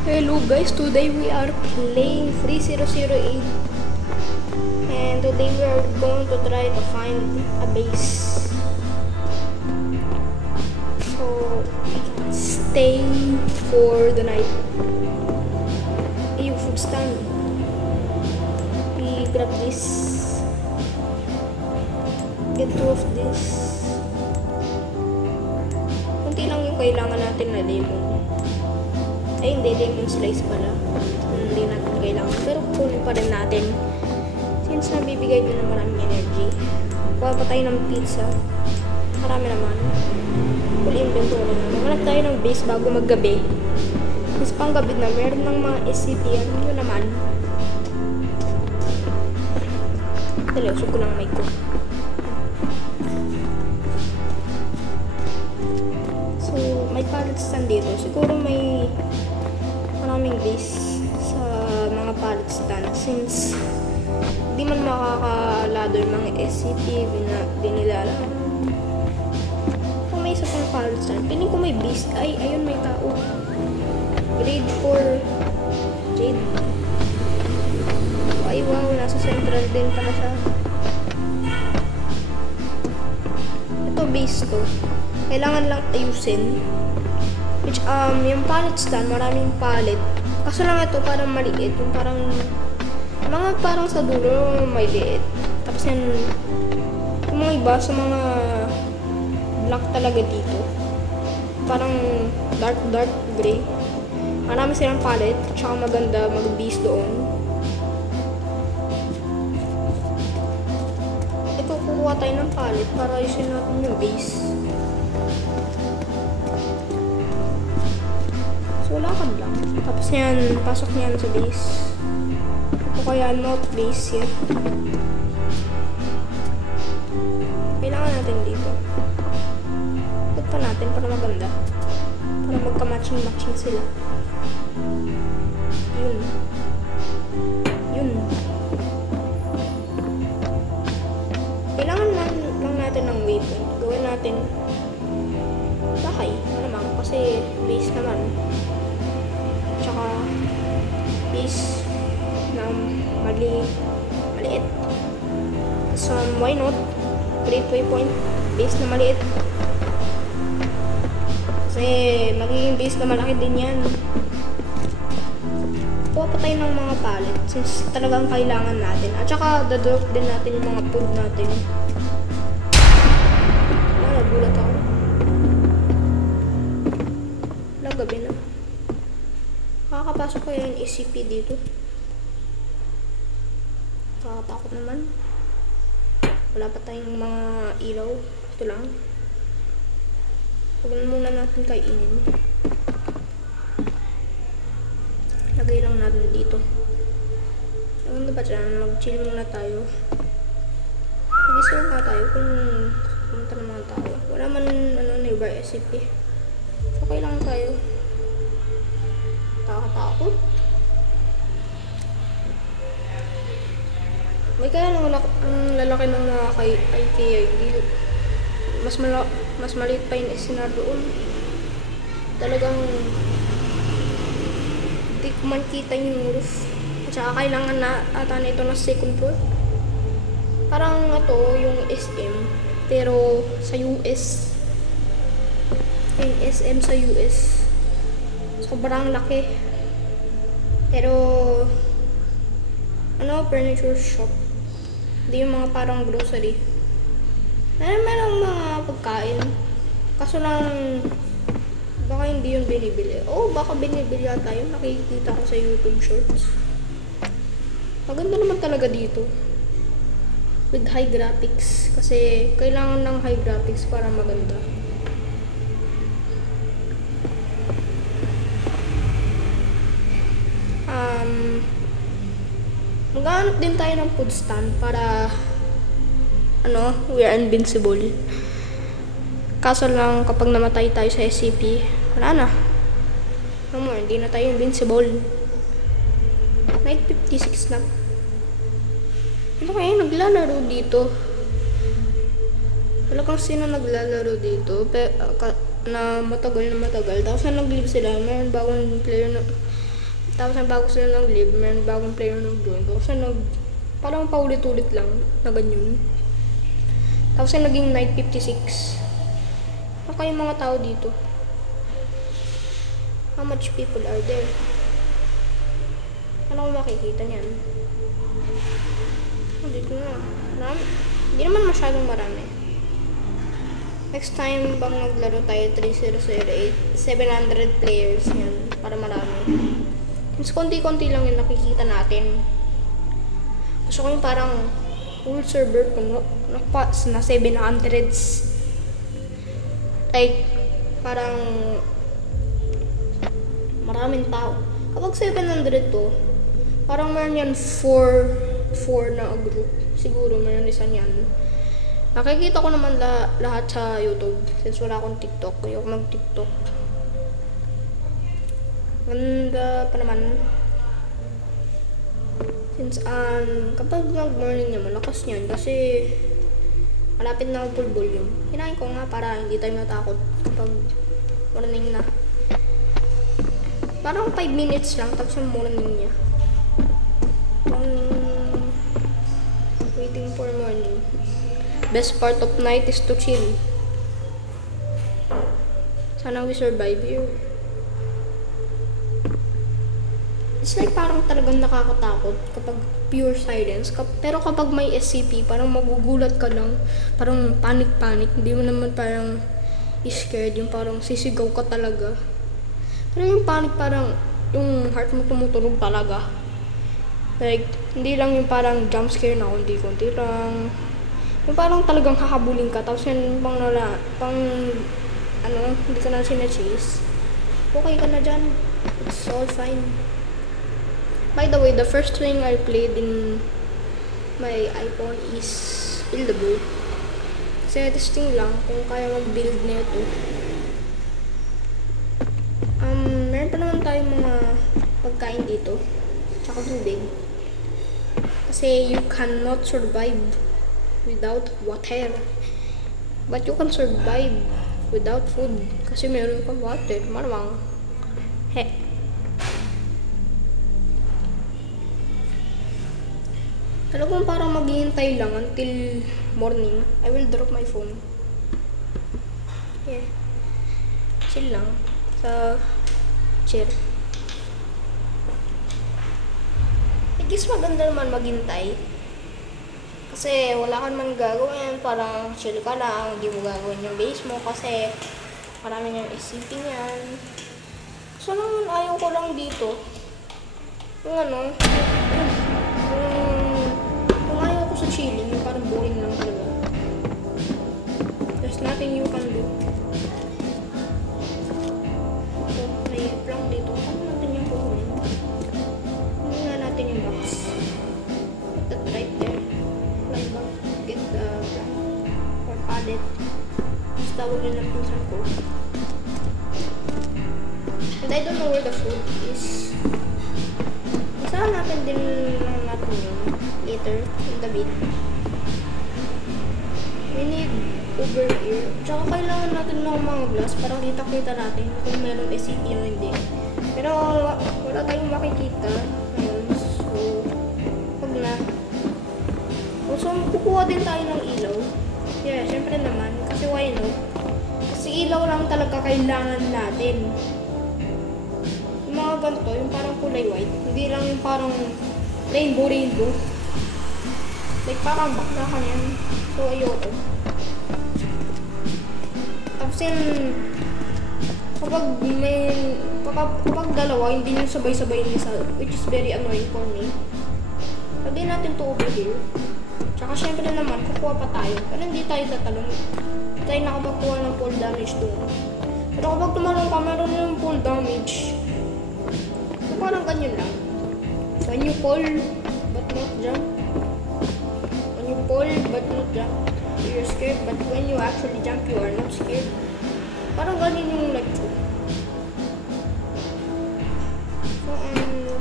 Hello guys, today we are playing 3008 and today we are going to try to find a base. So we can stay for the night. Yung food stand. We grab this. Get two of this. Kunti lang yung kailangan natin na lemon. Ay, hindi. Lemon slice pala. Hindi natin kailangan. Pero kunin pa rin natin. Since nabibigay din ng maraming energy. Kuha pa tayo ng pizza. Marami naman. Full inventory na. Maghanap tayo ng base bago maggabi. Since pang gabi na, meron ng mga SCP. Ano yun naman? Dali, usog ko ng mic ko. So, may pallet stand dito. Siguro may maraming base sa mga pallet stand since di man makakalador mga SCP di nila alam. Kung may isa pang pallet stand, piling ko may base. Ay, ayun may tao. Grade 4 Jade. Ay wow, nasa central din pala siya. Ito base to. Kailangan lang ayusin. Which, yung pallet stand, maraming pallet. Kaso lang ito, parang maliit. Yung parang, mga parang sa dulo, may liit. Tapos yan, yung mga iba sa mga black talaga dito. Parang dark gray. Marami silang pallet, tsaka maganda mag-base doon. Ito, kukuha tayo ng pallet para ayusin natin yung base. So, lakad lang. Tapos yan, pasok niyan sa base. O kaya not base yan. Kailangan natin dito. Put pa natin para maganda. Para magka-matching sila. Yun. Kailangan lang natin ng waypoint. Gawin natin bahay. Malamang kasi base naman. Tsaka base na maliit. So, why not? Create waypoint. Base na maliit. Kasi magiging base na malaki din yan. Kuha pa tayo ng mga pallet since talagang kailangan natin. At saka dadrop din natin yung mga food natin. Nagulat ako. Gabi na. Makakapasok kaya yung SCP dito. Nakakatakot naman. Wala pa tayong mga ilaw. Ito lang. Huwag muna natin kainin. Lagay lang natin dito. Maganda ba dyan? Mag-chill muna tayo. Mag-isip nga tayo kung pumunta ng mga tao. Wala man nearby SCP. Okay lang tayo. Nakakatakot. May kaya ang lalaki ng mga IKEA. Mas maliit pa yung SNR doon. Talagang hindi ko man kita yung roof. At saka kailangan na ata na ito na second floor. Parang ito yung SM. Pero sa US. Yung SM sa US. Sobrang laki. Pero furniture shop. Hindi yung mga parang grocery. Merong mga pagkain. Kaso lang baka hindi yung binibili. Baka binibili yata yun. Nakikita ko sa YouTube shorts. Maganda naman talaga dito. With high graphics. Kasi kailangan ng high graphics para maganda. Maghanap din tayo ng food stand para we are invincible. Kaso lang kapag namatay tayo sa SCP, wala na. Hindi na tayo invincible. Night 56 na. Ano kaya naglalaro dito? Wala kang sino naglalaro dito na matagal. Tapos na nag-leave sila. Mayroon bagong player na Tapos ang bago sila nag-leave, may bagong player nag-join. Tapos parang paulit-ulit lang na ganyan. Tapos yung naging 956. Ano kayong mga tao dito? How much people are there? Ano kung makikita niyan? Dito na. Marami. Hindi naman masyadong marami. Next time bang naglaro tayo 3008, 700 players yan. Para marami. Mas konti-konti lang yung nakikita natin. Gusto ko yung parang full server kung na 700s. Like, parang maraming tao. Kapag 700 to, parang meron yan 4 na group. Siguro meron isa niyan. Nakikita ko naman lahat sa YouTube. Since wala akong TikTok, ayoko mag-TikTok. Ganda pa naman. Since kapag mag-morning naman, lakas niyan. Kasi malapit na ang full volume. Hinahin ko nga para hindi tayo matakot kapag morning na. Parang 5 minutes lang, tapos yung morning niya. Waiting for morning. Best part of night is to chill. Sana we survive here. It's like parang talagang nakakatakot kapag pure silence. Pero kapag may SCP, parang magugulat ka lang. Parang panic. Hindi mo naman parang scared. Yung parang sisigaw ka talaga. Pero yung panic parang yung heart mo tumutunog talaga. Like, hindi lang yung parang jump scare na konti-konti lang. Yung parang talagang hahabulin ka, tapos yun hindi ka na sinachase. Okay ka na dyan. It's all fine. By the way, the first thing I played in my iPhone is Build a Boat. Kasi testing lang kung kaya mag-build na ito. Meron pa naman tayong mga pagkain dito. Tsaka tubig. Kasi you cannot survive without water. But you can survive without food. Kasi meron kang water. Maramang. Talagang parang maghihintay lang until morning. I will drop my phone. Yeah. Chill lang. Sa chair. I guess maganda naman maghintay. Kasi wala ka naman gagawin, parang chill ka lang, hindi mo gagawin yung base mo kasi marami niyang SCP niyan. So naman ayaw ko lang dito. Yung kung ayaw ko sa chilling, yung parang boring lang talaga. There's nothing you can do. So, may plank dito. Ano natin yung kukunin? Ano nga natin yung box? Put that right there. Fly back, get the plank or pallet. Tapos tawag yun ang pinsan ko. And I don't know where the food is. Saan natin din lang natin yun later in the bit. We need over here. Tsaka kailangan natin ng mga glass para kita-kita natin kung meron SCP o hindi. Pero wala tayong makikita. Ayun. So, wag na. So, kukuha din tayo ng ilaw. Yeah, syempre naman. Kasi why not? Kasi ilaw lang talaga kailangan natin. Yung mga ganito, yung parang kulay white. Hindi lang yung parang rainbow. Like parang bakla ka yan. So, ayoko. Tapos yun, kapag dalawa, hindi nyo sabay-sabay nisa, which is very annoying for me. Lagay natin to over here. Tsaka syempre naman, kukuha pa tayo. Pero hindi tayo tatalon. Hindi tayo nakapagkuha ng full damage doon. Pero kapag tumalong ka, meron yung full damage. So, parang ganyan lang. When you fall, but not jump. When you fall, but not jump. You're scared, but when you actually jump, you are not scared. Parang ganyan yung life ko. So,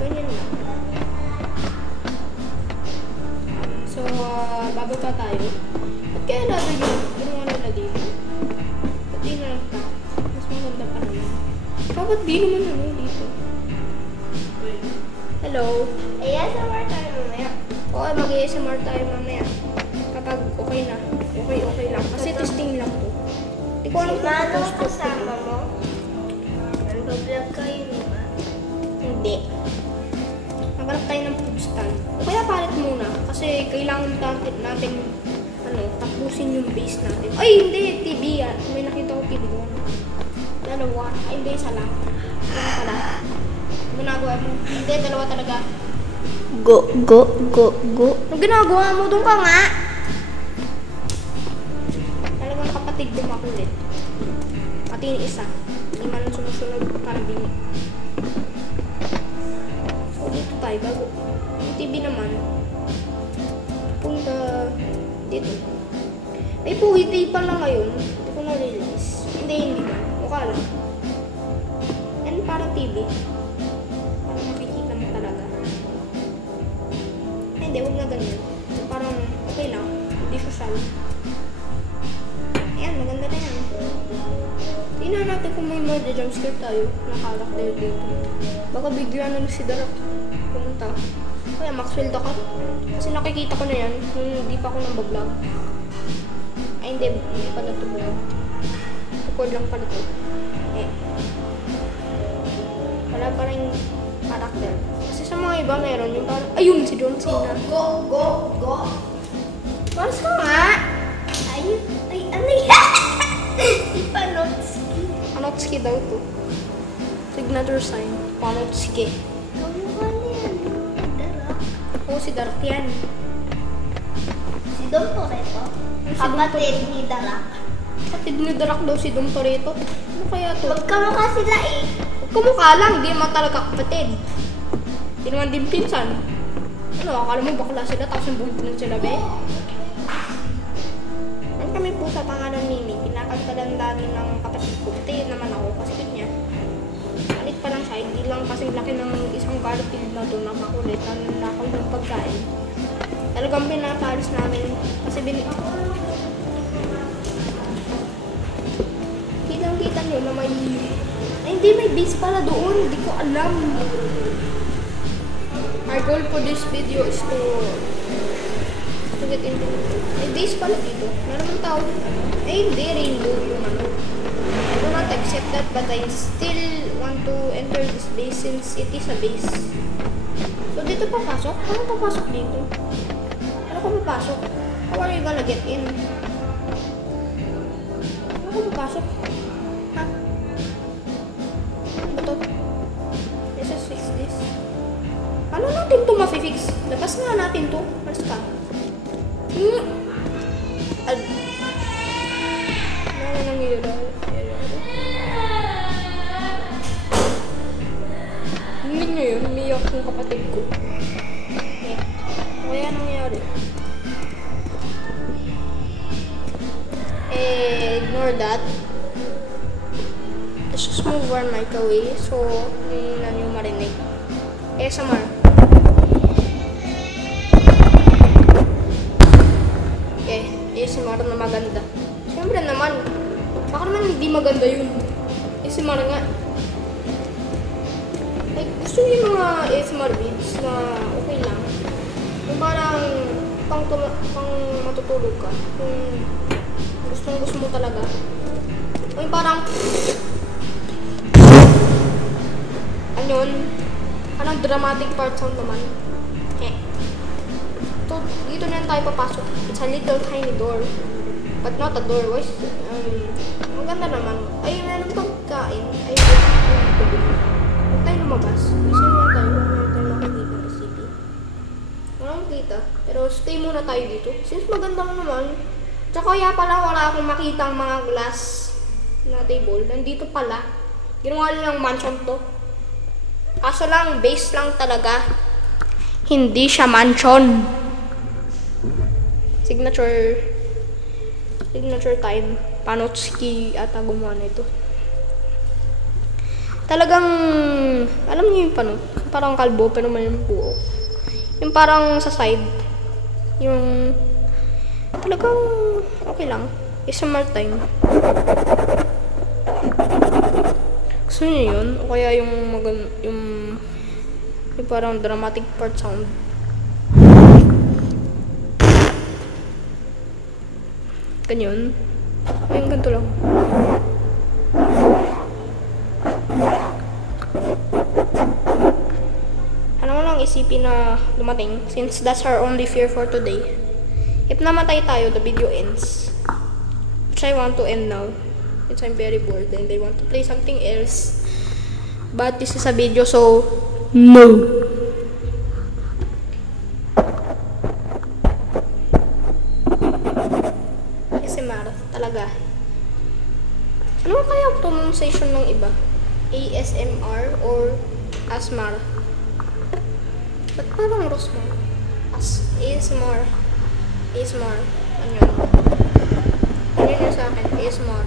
ganyan lang. So, bababa tayo. At kaya natin yung ginawa nila dito. At di na lang ta. Mas maganda pa naman. Ba't di naman dito? mag-ASMR tayo mamaya. Kapag okay na. Okay lang. Kasi testing lang to. Hindi ko alam kung Manong kasama mo? Nag-vlog kayo, di ba? Hindi. Maghanap tayo ng food stand. O kaya palit muna. Kasi kailangan natin tapusin yung base natin. Ay, hindi. TV yan. May nakita ko TV doon. Dalawa. Ay, hindi. Isa lang. Ano pala? Ginagawa mo? Hindi, dalawa talaga. Go. Anong ginagawa mo? Doon ka nga. Talagang kapatid ko makulit. Pati yung isa. Hindi man lang sumusunod parang bini. So, dito tayo. Bago. Yung TV naman. Punta dito. Ay, puhiti pa lang ngayon. Hindi ko na-release. Hindi na. Mukha lang. And parang TV. Parang makikita mo talaga. Ay, hindi. Huwag na ganyan. Parang okay lang. Hindi social. Ayan, maganda na yan. Tingnan natin kung may mga jumpscare tayo na character dito. Baka bigla na si Darak pumunta. Kaya Maxwell ka. Kasi nakikita ko na yan nung hindi pa ako nag-vlog. Ay, hindi pa na ito vlog. Record lang pala ito. Wala pa rin character. Kasi sa mga iba meron yung parang, ayun si John Cena. Go. Paras ka nga! Ayun. Ay, ano yan? Si Panotski. Panotski daw to. Signature sign. Panotski. Kamukha niya. Darak. Oo, si Darak yan. Si Dom Toretto. Kapatid ni Darak. Kapatid ni Darak daw si Dom Toretto. Ano kaya to? Magkamukha sila eh. Kumukha lang, hindi naman talaga kapatid. Hindi naman din pinsan. Ano, akala mo bakla sila tapos yung buhit lang sila, be? Ano kami po sa pangalan Mimi, kinakagtalan dati ng kapatid ko. Pati naman ako, kasi niya. Alit pa lang siya, hindi lang kasing laki ng isang garfield na doon na makulit, na nakaw ng pagkain. Talagang pinapalis namin, kasi kitang-kita nyo na may... Ay, hindi, may base pala doon. Hindi ko alam. Our goal for this video is to get into... May base pala dito. Meron naman tao. Ay, hindi. Rainbow yung ano. I do not accept that, but I still want to enter this base since it is a base. So, dito papasok? Ano papasok dito? Ano ko papasok? How are you gonna get in? Ano ko papasok? Ha? Ano ba to? Let's just fix this. Ano natin to ma-fix? Labas nga natin to. Malas ka. Ano nangyayari? Hindi nyo yun. Umiyak yung kapatid ko. Yeah. Kaya nangyayari. Ignore that. Let's just move our mic away so hindi na nyo marinig. ASMR. Okay, ASMR na maganda. Siyempre naman, baka naman hindi maganda yun. ASMR nga. Like, gusto nyo yung mga ASMR videos na okay lang. Yung parang pang matutulog ka. Kung gusto mo talaga. O yung parang ano yun? Anong dramatic part sound naman? So, dito na tayo papasok. It's a little tiny door. But not a door. Maganda naman. Ay, meron pagkain. Ay, huwag tayo lumabas. Isa naman tayo. Huwag tayo makikita ng city. Walang makita. Pero stay muna tayo dito. Since maganda mo naman. Tsaka kaya pala wala akong makita ang mga glass na table. Nandito pala. Ginawa nilang mansion to. Kaso lang, base lang talaga. Hindi siya mansion. Signature time. Panotski ata gumawa na ito. Talagang, alam niyo yung panot. Parang kalbo, pero may buo. Yung parang sa side. Yung, talagang, okay lang. ASMR time. Gusto niyo yun? O kaya yung parang dramatic part sound. Ganyan. Ayun, ganito lang. Ano mo lang isipin na dumating since that's our only fear for today. If namatay tayo, the video ends. Which I want to end now. Since I'm very bored and I want to play something else. But this is a video, so no. ASMR talaga. Ano kaya ang pronunciation ng iba? ASMR or ASMR? Ba't parang Rosmar? ASMR. ASMR. Ano yun? Ano yun sa akin? ASMR.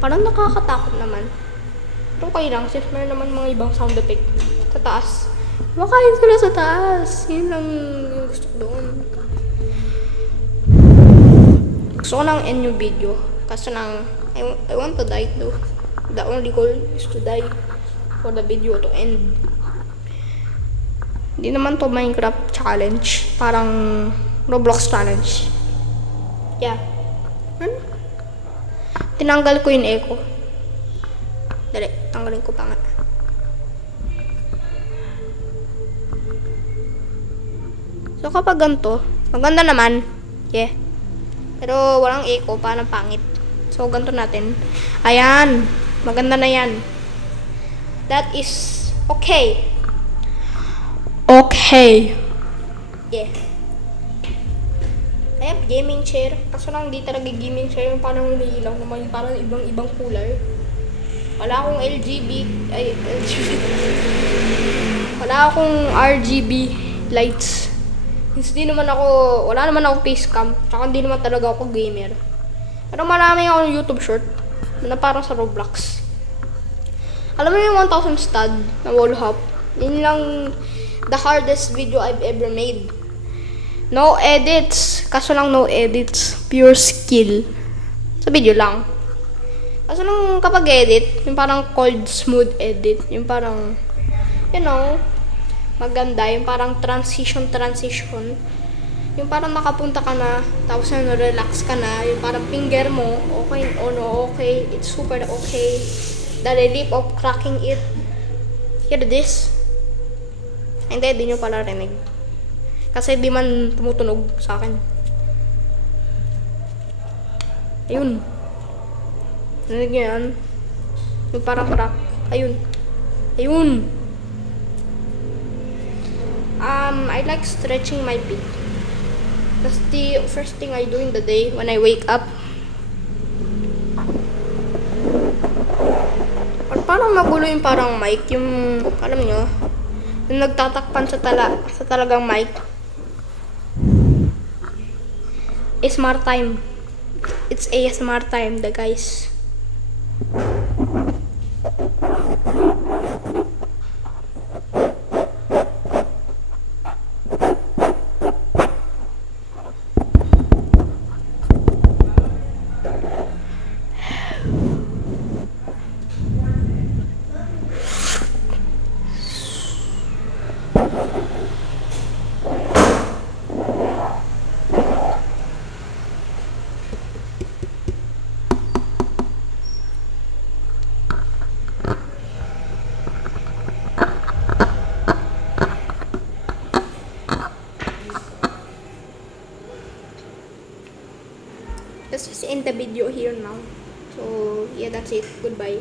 Parang nakakatakot naman. Pero okay lang, since meron naman mga ibang sound effect sa taas. Makain sila sa taas. Yun lang yung gusto ko doon. Gusto ko nang end yung video. Kasi nang, I want to die though. The only goal is to die for the video to end. Hindi naman to Minecraft challenge. Parang Roblox challenge. Yeah. Tinanggal ko yung echo. Dali, tanggalin ko pa nga. So kapag ganito, maganda naman. Yeah. Pero walang echo, parang pangit. So ganito natin. Ayan. Maganda na yan. That is okay. Okay. Yeah. I have gaming chair. Kaso lang di talaga gaming chair. Yung parang umiilaw naman. Parang ibang color. Wala akong wala akong RGB lights. Hindi naman ako, wala naman ako face cam. Tsaka hindi naman talaga ako gamer. Pero marami akong YouTube short na parang sa Roblox. Alam mo yung 1000 stud na wall hop? Yun lang the hardest video I've ever made. No edits. Kaso lang no edits. Pure skill. Sa video lang. Kaso lang kapag edit, yung parang cold smooth edit. Yung parang, you know, maganda. Yung parang transition. Yung parang nakapunta ka na, tapos na relax ka na. Yung parang finger mo, okay, oh no, okay. It's super okay. The relief of cracking it. Hear this? Hindi, di nyo pala rinig. Kasi di man tumutunog sa akin. Ayun. Narinig nyo yan? Yung parang crack. Ayun. Ayun. I like stretching my feet. That's the first thing I do in the day when I wake up. Parang magulo yung parang mic. Yung, alam nyo, yung nagtatakpan sa talagang mic. ASMR time. It's ASMR time, the guys. Let's just end the video here now. So yeah, that's it. Goodbye.